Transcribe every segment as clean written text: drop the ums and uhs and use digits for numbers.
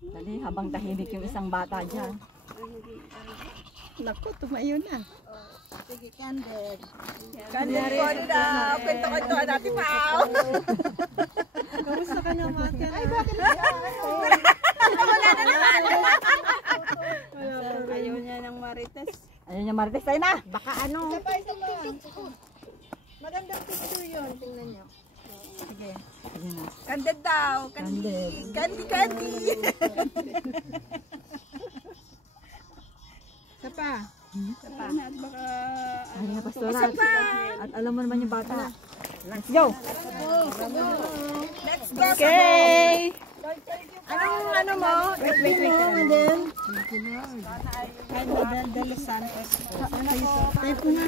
Dali, habang tahimik yung isang bata dyan. Naku, tumayo na. Sige, candid. Candid po na. Kwento-kwentuhan natin, Pao. Kamusta ka naman? Ay, bakit wala na naman. Ayaw niya ng marites. Ayun yung Marites, tayo na! Baka ano? Magandang picture yun. Tingnan niyo. Sige. Sige na. Candid daw. Candid. Candy. Isa pa. At baka... Ay na, Pastora. At alam mo naman yung bata. Let's go! Let's go. Okay! Anong ano mo? Wait. And then... Ay, Madal de los Santos. Type mo na.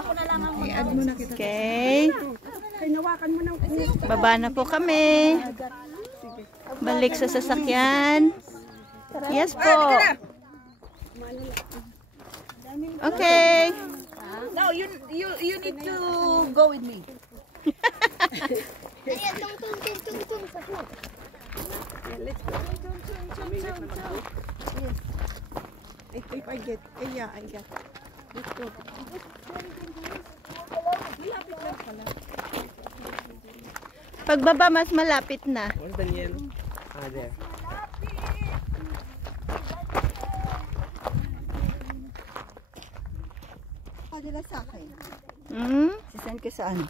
Ako na lang ang i-add mo na kita. Okay. Hinawakan mo ng... Baba na po kami. Balik sa sasakyan. Yes po. Okay. No, you need to go with me. Ayan, tung. Let's go. If I get, yeah, I get. Let's go. Pagbaba mas malapit na. Where's Daniel? Ah, there. Padala sa akin. Sisend ko sa ano?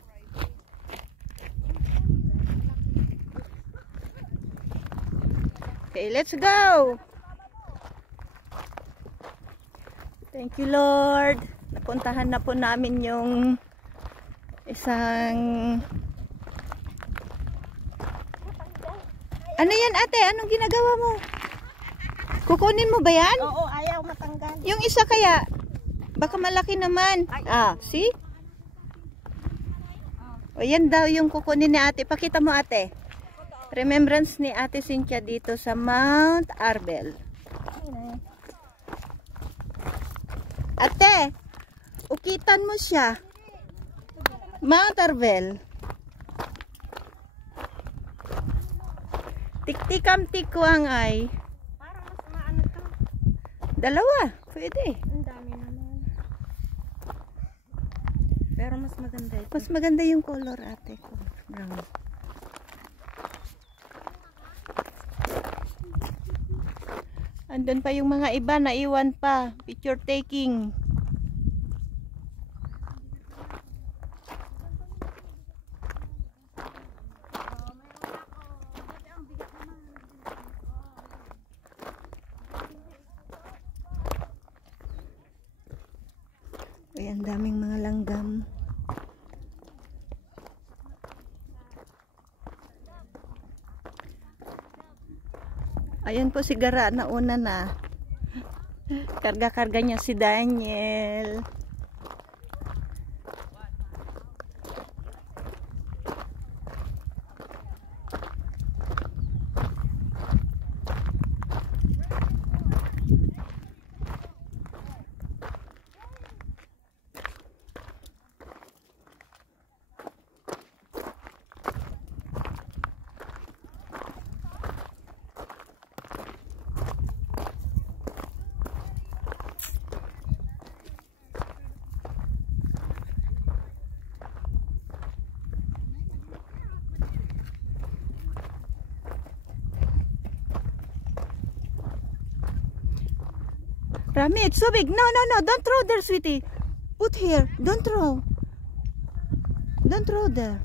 Okay, let's go! Thank you, Lord. Napuntahan na po namin yung isang... Ano yan, ate? Anong ginagawa mo? Kukunin mo ba yan? Oo, ayaw matanggal. Yung isa kaya, baka malaki naman. Ah, see? O yan daw yung kukunin ni ate. Pakita mo, ate. Remembrance ni ate Cynthia dito sa Mount Arbel. Ate, ukitan mo siya. Mount Arbel. Tiktikam tikwang ay. Parang mas maano to. Dalawa, pwede. Ang dami naman. Pero mas maganda ito. Mas maganda yung color, ate ko. Brown. Andun pa yung mga iba na iwan pa. Picture taking. Ay, ang daming mga langgam. Ayan po si Gara, nauna na. Karga-karga niya si Daniel. Rami, it's so big. No, don't throw there, sweetie. Put here. Don't throw. Don't throw there.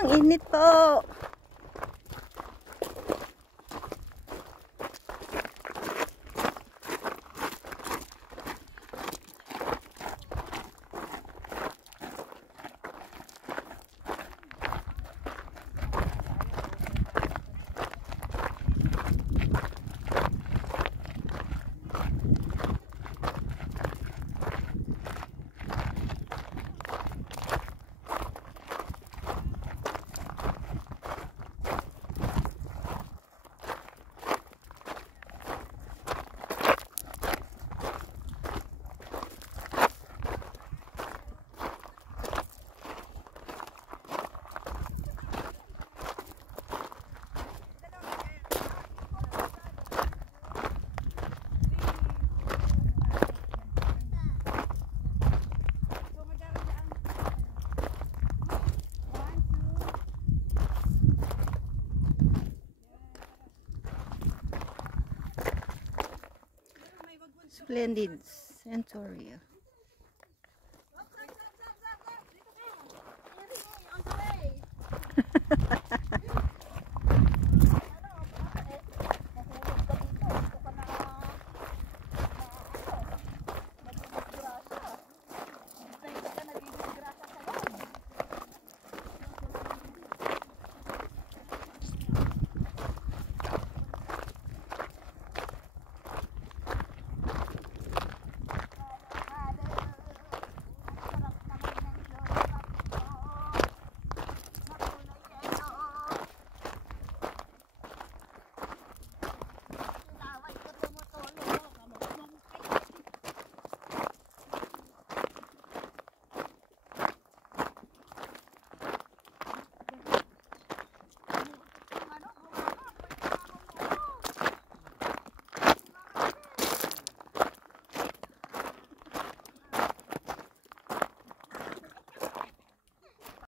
Ang init po. Splendid Century. On the way.